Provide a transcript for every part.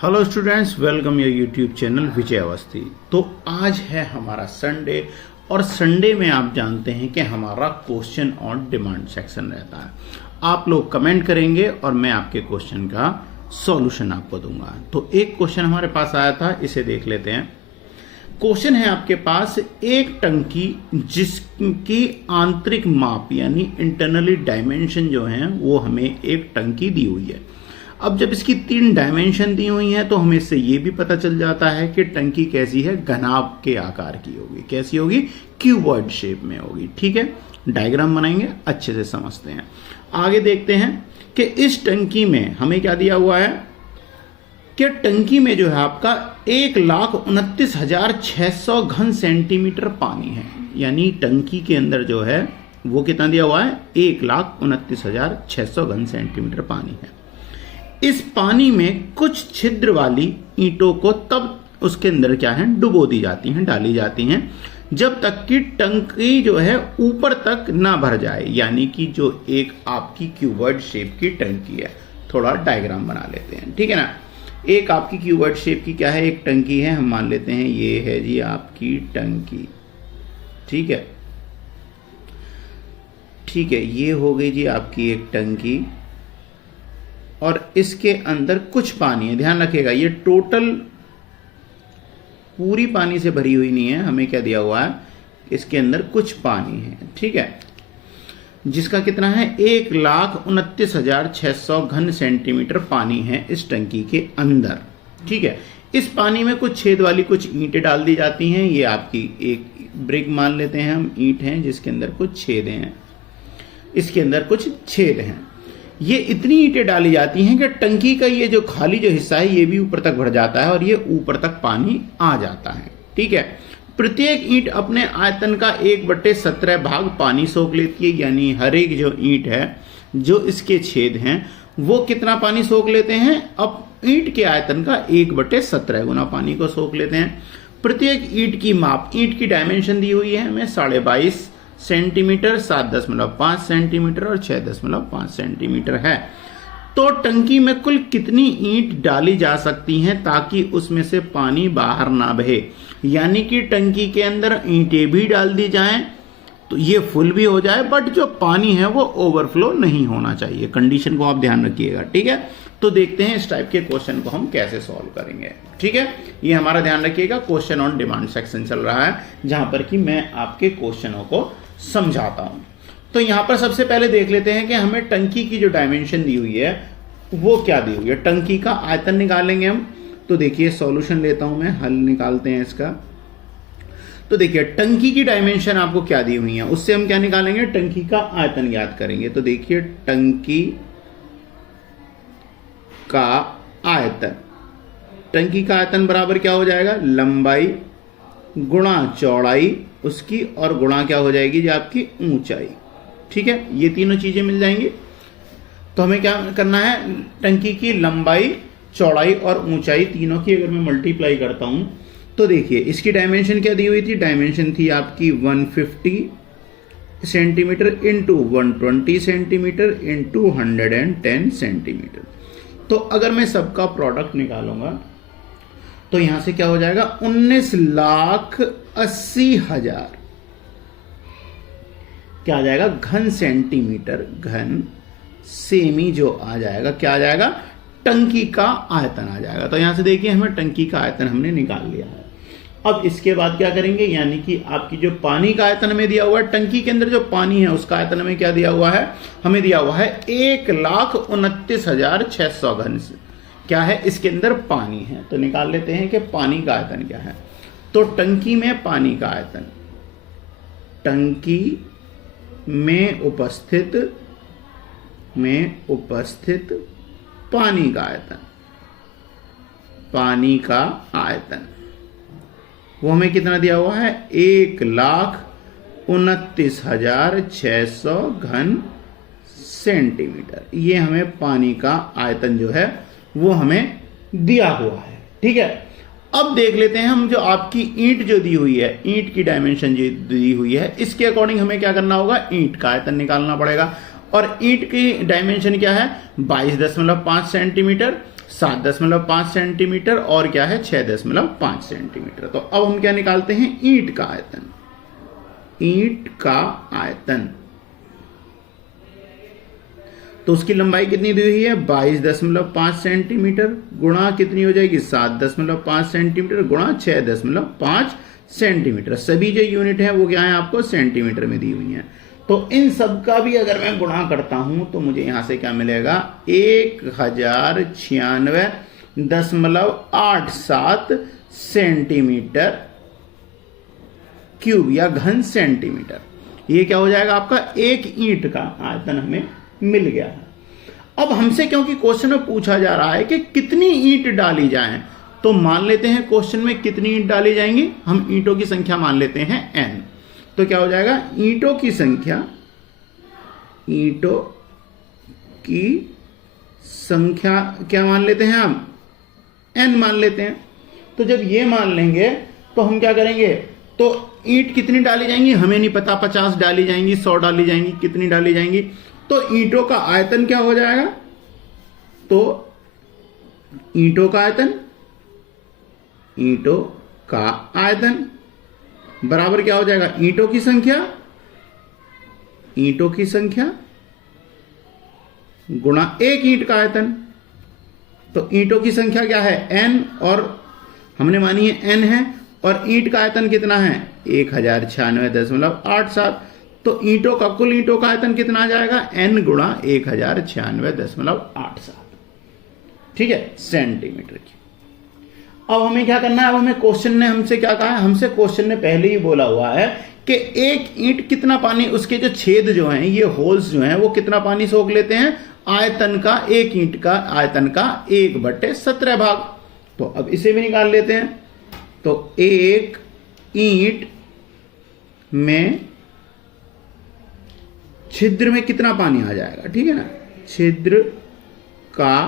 Hello students, welcome your YouTube channel Vijay Awasthi. तो आज है हमारा संडे और संडे में आप जानते हैं कि हमारा क्वेश्चन ऑन डिमांड सेक्शन रहता है। आप लोग कमेंट करेंगे और मैं आपके क्वेश्चन का सॉल्यूशन आपको दूंगा। तो एक क्वेश्चन हमारे पास आया था, इसे देख लेते हैं। क्वेश्चन है आपके पास, एक टंकी जिसकी आंतरिक माप यानी इंटरनली डायमेंशन जो है वो हमें एक टंकी दी हुई है। अब जब इसकी 3 डायमेंशन दी हुई हैं तो हमें इससे ये भी पता चल जाता है कि टंकी कैसी है, घनाभ के आकार की होगी। कैसी होगी? क्यूबॉइड शेप में होगी। ठीक है, डायग्राम बनाएंगे, अच्छे से समझते हैं। आगे देखते हैं कि इस टंकी में हमें क्या दिया हुआ है कि टंकी में जो है आपका 1,29,600 घन सेंटीमीटर पानी है। यानी टंकी के अंदर जो है वो कितना दिया हुआ है? 1,29,600 घन सेंटीमीटर पानी है। इस पानी में कुछ छिद्र वाली ईंटों को तब उसके अंदर क्या है, डुबो दी जाती हैं, डाली जाती हैं, जब तक कि टंकी जो है ऊपर तक ना भर जाए। यानी कि जो एक आपकी क्यूबॉइड शेप की टंकी है। थोड़ा डायग्राम बना लेते हैं, ठीक है ना। एक आपकी क्यूबॉइड शेप की क्या है, एक टंकी है। हम मान लेते हैं ये है जी आपकी टंकी। ठीक है, ठीक है, ये हो गई जी आपकी एक टंकी और इसके अंदर कुछ पानी है। ध्यान रखिएगा, ये टोटल पूरी पानी से भरी हुई नहीं है। हमें क्या दिया हुआ है, इसके अंदर कुछ पानी है। ठीक है, जिसका कितना है, 1,29,600 घन सेंटीमीटर पानी है इस टंकी के अंदर। ठीक है, इस पानी में कुछ छेद वाली कुछ ईंटें डाल दी जाती हैं। ये आपकी एक ब्रिक मान लेते हैं हम, ईंट हैं जिसके अंदर कुछ छेद हैं, इसके अंदर कुछ छेद हैं। ये इतनी ईंटें डाली जाती हैं कि टंकी का ये जो खाली जो हिस्सा है ये भी ऊपर तक भर जाता है और ये ऊपर तक पानी आ जाता है। ठीक है, प्रत्येक ईंट अपने आयतन का 1/17 भाग पानी सोख लेती है। यानी हर एक जो ईंट है, जो इसके छेद हैं, वो कितना पानी सोख लेते हैं? अब ईंट के आयतन का 1/17 गुना पानी को सोख लेते हैं। प्रत्येक ईंट की माप, ईंट की डायमेंशन दी हुई है हमें 22.5 सेंटीमीटर, 7.5 सेंटीमीटर और 6.5 सेंटीमीटर है। तो टंकी में कुल कितनी ईंट डाली जा सकती हैं ताकि उसमें से पानी बाहर ना बहे? यानी कि टंकी के अंदर ईंटें भी डाल दी जाएं तो ये फुल भी हो जाए, बट जो पानी है वो ओवरफ्लो नहीं होना चाहिए। कंडीशन को आप ध्यान रखिएगा। ठीक है, तो देखते हैं इस टाइप के क्वेश्चन को हम कैसे सॉल्व करेंगे। ठीक है, ये हमारा ध्यान रखिएगा, क्वेश्चन ऑन डिमांड सेक्शन चल रहा है जहां पर कि मैं आपके क्वेश्चनों को समझाता हूं। तो यहां पर सबसे पहले देख लेते हैं कि हमें टंकी की जो डायमेंशन दी हुई है वो क्या दी हुई है। टंकी का आयतन निकालेंगे हम। तो देखिए, सॉल्यूशन लेता हूं मैं, हल निकालते हैं इसका। तो देखिए, टंकी की डायमेंशन आपको क्या दी हुई है, उससे हम क्या निकालेंगे, टंकी का आयतन याद करेंगे। तो देखिए, टंकी का आयतन, टंकी का आयतन बराबर क्या हो जाएगा, लंबाई गुणा चौड़ाई उसकी और गुणा क्या हो जाएगी जी आपकी ऊंचाई। ठीक है, ये तीनों चीजें मिल जाएंगी। तो हमें क्या करना है, टंकी की लंबाई, चौड़ाई और ऊंचाई तीनों की अगर मैं मल्टीप्लाई करता हूं तो देखिए, इसकी डायमेंशन क्या दी हुई थी, डायमेंशन थी आपकी 150 centimetre into 120 centimetre into 110 centimetre. तो अगर मैं सबका प्रोडक्ट निकालूंगा तो यहां से क्या हो जाएगा, 19,80,000 क्या आ जाएगा, घन सेंटीमीटर, घन सेमी जो आ जाएगा, क्या आ जाएगा, टंकी का आयतन आ जाएगा। तो यहां से देखिए, हमें टंकी का आयतन हमने निकाल लिया है। अब इसके बाद क्या करेंगे, यानी कि आपकी जो पानी का आयतन हमें दिया हुआ है, टंकी के अंदर जो पानी है उसका आयतन हमें क्या दिया हुआ है, हमें दिया हुआ है 1,29,600 घन से क्या है, इसके अंदर पानी है। तो निकाल लेते हैं कि पानी का आयतन क्या है। तो टंकी में पानी का आयतन, टंकी में उपस्थित पानी का आयतन, पानी का आयतन वो हमें कितना दिया हुआ है, 1,29,600 घन सेंटीमीटर। ये हमें पानी का आयतन जो है वो हमें दिया हुआ है। ठीक है, अब देख लेते हैं हम, जो आपकी ईंट जो दी हुई है, ईंट की डायमेंशन जो दी हुई है, इसके अकॉर्डिंग हमें क्या करना होगा, ईंट का आयतन निकालना पड़ेगा। और ईंट की डायमेंशन क्या है, 22.5 सेंटीमीटर, 7.5 सेंटीमीटर और क्या है 6.5 सेंटीमीटर। तो अब हम क्या निकालते हैं, ईंट का आयतन। ईंट का आयतन, तो उसकी लंबाई कितनी दी हुई है 22.5 सेंटीमीटर, गुणा कितनी हो जाएगी 7.5 सेंटीमीटर गुणा 6.5 सेंटीमीटर। सभी जो यूनिट है वो क्या है आपको सेंटीमीटर में दी हुई है। तो इन सब का भी अगर मैं गुणा करता हूं तो मुझे यहां से क्या मिलेगा 1096.87 सेंटीमीटर क्यूब या घन सेंटीमीटर। ये क्या हो जाएगा आपका एक ईंट का आयतन हमें मिल गया है। अब हमसे क्योंकि क्वेश्चन में पूछा जा रहा है कि कितनी ईंट डाली जाए, तो मान लेते हैं क्वेश्चन में कितनी ईंट डाली जाएंगी, हम ईंटों की संख्या मान लेते हैं n। तो क्या हो जाएगा ईंटों की संख्या, ईंटों की संख्या क्या मान लेते हैं हम n मान लेते हैं। तो जब ये मान लेंगे तो हम क्या करेंगे, तो ईंट कितनी डाली जाएंगी हमें नहीं पता, 50 डाली जाएंगी 100 डाली जाएंगी, कितनी डाली जाएंगी। तो ईंटों का आयतन क्या हो जाएगा, तो ईंटों का आयतन, ईंटों का आयतन बराबर क्या हो जाएगा ईंटों की संख्या, ईंटों की संख्या गुणा एक ईंट का आयतन। तो ईंटों की संख्या क्या है n और हमने मानी है n है, और ईंट का आयतन कितना है 1096.87। तो ईंटों का कुल ईंटों का आयतन कितना आ जाएगा n गुणा 1096.87, ठीक है, सेंटीमीटर की। अब हमें क्या करना है, अब हमें क्वेश्चन ने हमसे क्या कहा है, हमसे क्वेश्चन ने पहले ही बोला हुआ है कि एक ईंट कितना पानी, उसके जो छेद जो हैं ये होल्स जो हैं वो कितना पानी सोख लेते हैं, आयतन का, एक ईंट का आयतन का 1/17 भाग। तो अब इसे भी निकाल लेते हैं। तो एक ईंट में छिद्र में कितना पानी आ जाएगा, ठीक है ना, छिद्र का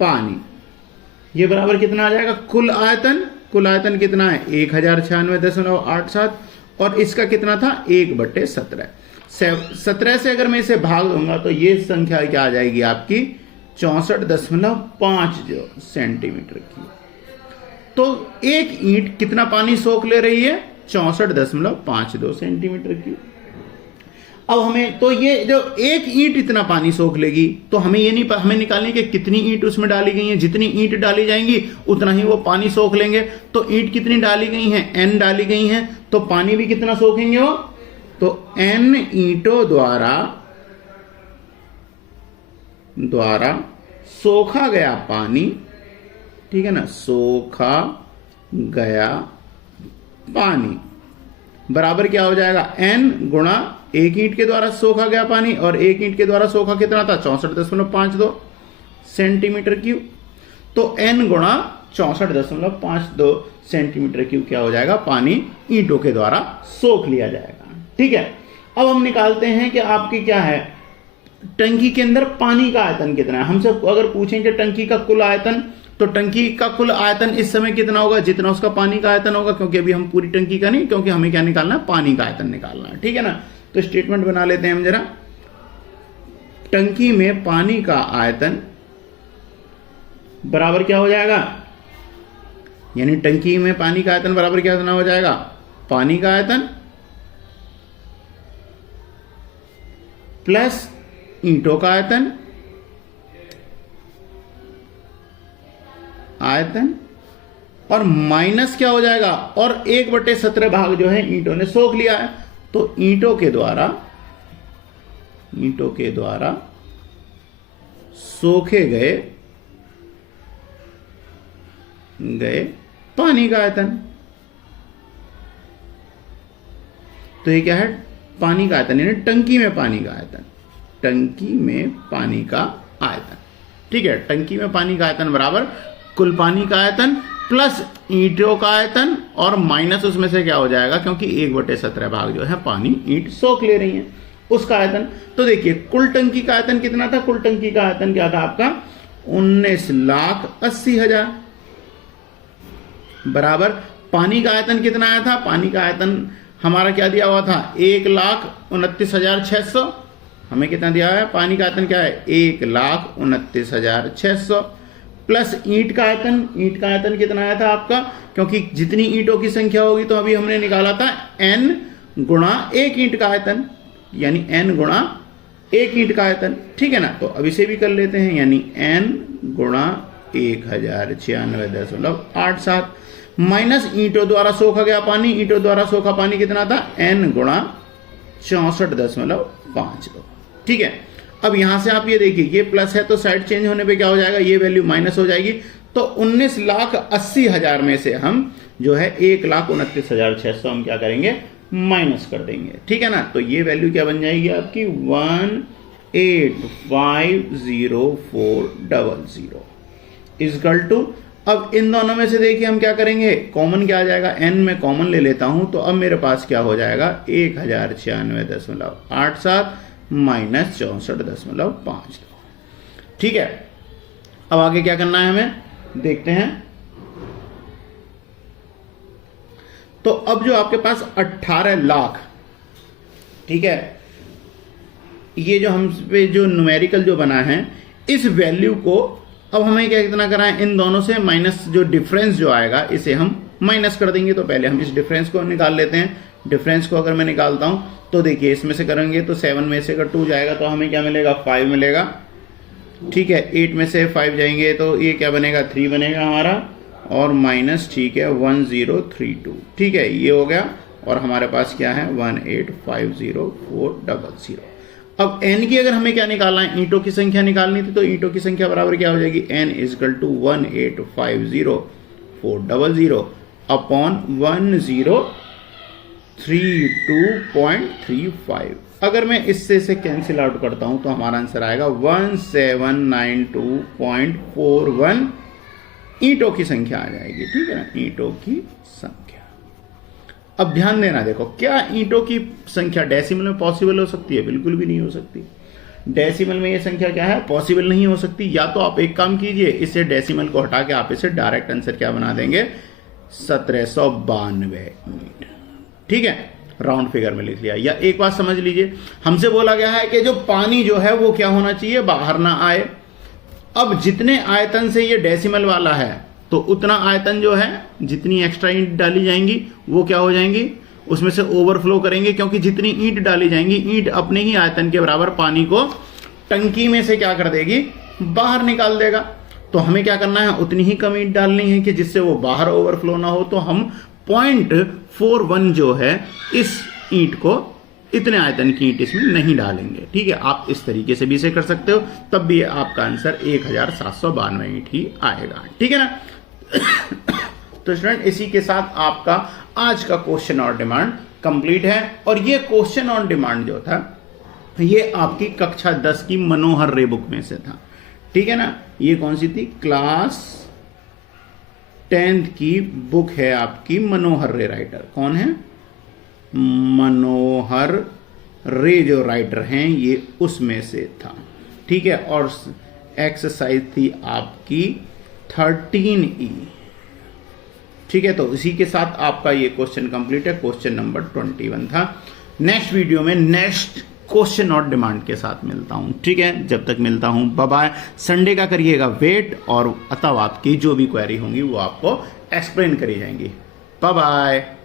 पानी ये बराबर कितना आ जाएगा कुल आयतन, कुल आयतन कितना है 1096.87 और इसका कितना था 1/17। 17 से अगर मैं इसे भाग दूंगा तो ये संख्या क्या आ जाएगी आपकी 64.5 सेंटीमीटर की। तो एक ईंट कितना पानी सोख ले रही है 64.52 सेंटीमीटर की। अब हमें तो ये जो एक ईंट इतना पानी सोख लेगी, तो हमें ये नहीं, हमें निकालनी कि कितनी ईंट उसमें डाली गई है, जितनी ईंट डाली जाएंगी उतना ही वो पानी सोख लेंगे। तो ईंट कितनी डाली गई हैं n डाली गई हैं, तो पानी भी कितना सोखेंगे वो, तो n ईंटों द्वारा सोखा गया पानी, ठीक है ना, सोखा गया पानी बराबर क्या हो जाएगा n गुणा एक ईंट के द्वारा सोखा गया पानी, और एक ईंट के द्वारा सोखा कितना था 64.52 सेंटीमीटर क्यूब। तो n गुणा 64.52 सेंटीमीटर क्यूब क्या हो जाएगा, पानी ईंटों के द्वारा सोख लिया जाएगा, ठीक है। अब हम निकालते हैं कि आपकी क्या है टंकी के अंदर पानी का आयतन कितना है। हमसे अगर पूछें कि टंकी का कुल आयतन, तो टंकी का कुल आयतन इस समय कितना होगा, जितना उसका पानी का आयतन होगा, क्योंकि अभी हम पूरी टंकी का नहीं, क्योंकि हमें क्या निकालना है पानी का आयतन निकालना है, ठीक है ना। तो स्टेटमेंट बना लेते हैं हम जरा, टंकी में पानी का आयतन बराबर क्या हो जाएगा, यानी टंकी में पानी का आयतन बराबर क्या हो जाएगा, पानी का आयतन प्लस ईंटों का आयतन, और माइनस क्या हो जाएगा, और 1/17 भाग जो है ईंटों ने सोख लिया है। तो ईंटों के द्वारा सोखे गए पानी का आयतन। तो ये क्या है पानी का आयतन, यानी टंकी में पानी का आयतन, टंकी में पानी का आयतन, ठीक है। टंकी में पानी का आयतन बराबर कुल पानी का आयतन प्लस ईंटों का आयतन और माइनस उसमें से क्या हो जाएगा, क्योंकि 1/17 भाग जो है पानी ईंट सोख ले रही हैं उसका आयतन। तो देखिए कुल टंकी का आयतन कितना था, कुल टंकी का आयतन क्या था आपका 19,80,000 बराबर पानी का आयतन कितना आया था, पानी का आयतन हमारा क्या दिया हुआ था 1,29,600। हमें कितना दिया है पानी का आयतन क्या है 1,29,600 प्लस ईंट का आयतन। ईंट का आयतन कितना आया था आपका, क्योंकि जितनी ईंटों की संख्या होगी तो अभी हमने निकाला था n गुणा एक ईंट का आयतन, यानी n गुणा एक ईंट का आयतन, ठीक है ना। तो अब इसे भी कर लेते हैं, यानी n गुणा 1096.87 माइनस ईंटों द्वारा सोखा गया पानी। ईंटों द्वारा सोखा पानी कितना था, n गुणा 64.52, ठीक है। अब यहां से आप ये देखिए, ये प्लस है तो साइड चेंज होने पे क्या हो जाएगा, ये वैल्यू माइनस हो जाएगी। तो 19,80,000 में से हम जो है 1,29,600 हम क्या करेंगे, माइनस कर देंगे, ठीक है ना। तो ये वैल्यू क्या बन जाएगी आपकी 1850400 इजकल टू। अब इन दोनों में से देखिए हम क्या करेंगे, कॉमन क्या आ जाएगा, n में कॉमन ले लेता हूं तो अब मेरे पास क्या हो जाएगा 1096.87 माइनस 64.52, ठीक है। अब आगे क्या करना है हमें देखते हैं। तो अब जो आपके पास 18 लाख, ठीक है, ये जो हम पे जो न्यूमेरिकल जो बना है, इस वैल्यू को अब हमें क्या कितना करना है, इन दोनों से माइनस जो डिफरेंस जो आएगा इसे हम माइनस कर देंगे। तो पहले हम इस डिफरेंस को निकाल लेते हैं। डिफरेंस को अगर मैं निकालता हूं तो देखिए इसमें से करेंगे तो 7 में से अगर 2 जाएगा तो हमें क्या मिलेगा, 5 मिलेगा, ठीक है। 8 में से 5 जाएंगे तो ये क्या बनेगा, 3 बनेगा हमारा, और माइनस, ठीक है, 1032, ठीक है, ये हो गया। और हमारे पास क्या है 1850400। अब n की अगर हमें क्या निकालना है, ईंटों की संख्या निकालनी थी, तो ईंटों की संख्या बराबर क्या हो जाएगी, n इजकल टू 1850400 अपॉन 1032.35। अगर मैं इससे से कैंसिल आउट करता हूं तो हमारा आंसर आएगा 1792.41 ईंटों की संख्या आ जाएगी, ठीक है ना, ईंटों की संख्या। अब ध्यान देना, देखो क्या ईंटों की संख्या डेसिमल में पॉसिबल हो सकती है, बिल्कुल भी नहीं हो सकती। डेसिमल में ये संख्या क्या है, पॉसिबल नहीं हो सकती। या तो आप एक काम कीजिए, इसे डेसिमल को हटा के आप इसे डायरेक्ट आंसर क्या बना देंगे, 1792 ईंट, ठीक है, राउंड फिगर में लिख लिया। या एक बात समझ लीजिए, हमसे बोला गया है कि जो पानी जो है वो क्या होना चाहिए, बाहर ना आए। अब जितने आयतन से ये डेसिमल वाला है तो उतना आयतन जो है, जितनी एक्स्ट्रा ईंट डाली जाएंगी वो क्या हो जाएंगी, उसमें से ओवरफ्लो करेंगे, क्योंकि जितनी ईंट डाली जाएंगी, ईंट अपने ही आयतन के बराबर पानी को टंकी में से क्या कर देगी, बाहर निकाल देगा। तो हमें क्या करना है, उतनी ही कम ईंट डालनी है कि जिससे वो बाहर ओवरफ्लो ना हो। तो हम 0.41 जो है इस ईंट को, इतने आयतन की ईंट इसमें नहीं डालेंगे, ठीक है। आप इस तरीके से भी इसे कर सकते हो, तब भी आपका आंसर 1792 ईंट ही आएगा, ठीक है ना। तो स्टूडेंट, इसी के साथ आपका आज का क्वेश्चन ऑन डिमांड कंप्लीट है। और ये क्वेश्चन ऑन डिमांड जो था, ये आपकी कक्षा 10 की मनोहर रे बुक में से था, ठीक है ना। ये कौन सी थी, क्लास 10th की बुक है आपकी, मनोहर रे राइटर कौन है, मनोहर रे जो राइटर हैं ये उसमें से था, ठीक है। और एक्सरसाइज थी आपकी 13E, ठीक है। तो इसी के साथ आपका ये क्वेश्चन कंप्लीट है। क्वेश्चन नंबर 21 था। नेक्स्ट वीडियो में नेक्स्ट क्वेश्चन और डिमांड के साथ मिलता हूं, ठीक है। जब तक मिलता हूं, बाय बाय। संडे का करिएगा वेट, और तब आपकी जो भी क्वेरी होंगी वो आपको एक्सप्लेन करी जाएंगी। Bye bye.